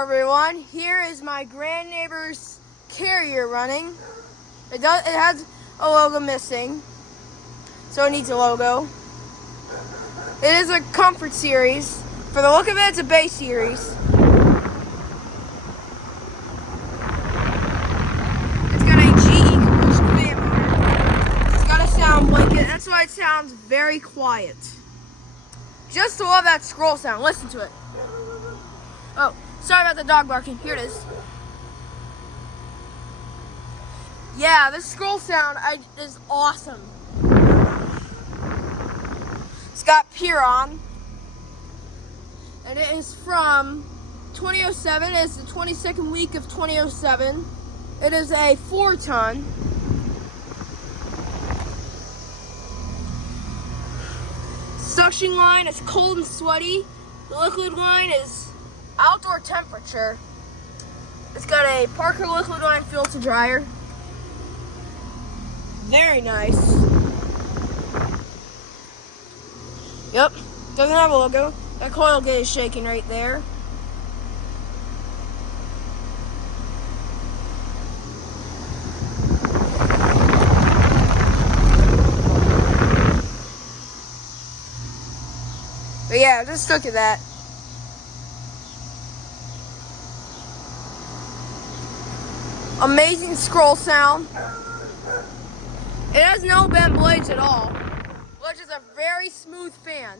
everyone, here is my grand neighbor's carrier running. It has a logo missing, so it needs a logo. It is a comfort series. For the look of it, it's a base series. It's got a GE commercial fan motor. It's got a sound blanket. That's why it sounds very quiet. Just to love that scroll sound. Listen to it. Oh, sorry about the dog barking. Here it is. Yeah, this scroll sound is awesome. It's got Piron, and it is from 2007. It's the 22nd week of 2007. It is a 4-ton. Suction line is cold and sweaty. The liquid line is outdoor temperature. It's got a Parker liquid line filter dryer. Very nice. Yep, doesn't have a logo. That coil gate is shaking right there. But yeah, just look at that. Amazing scroll sound. It has no bent blades at all, which is a very smooth fan.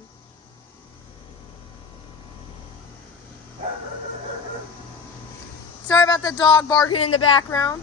Sorry about the dog barking in the background.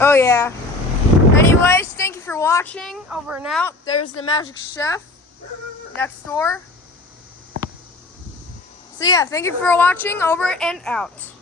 Oh yeah. Anyways, thank you for watching. Over and out. There's the Magic Chef next door. So yeah, thank you for watching. Over and out.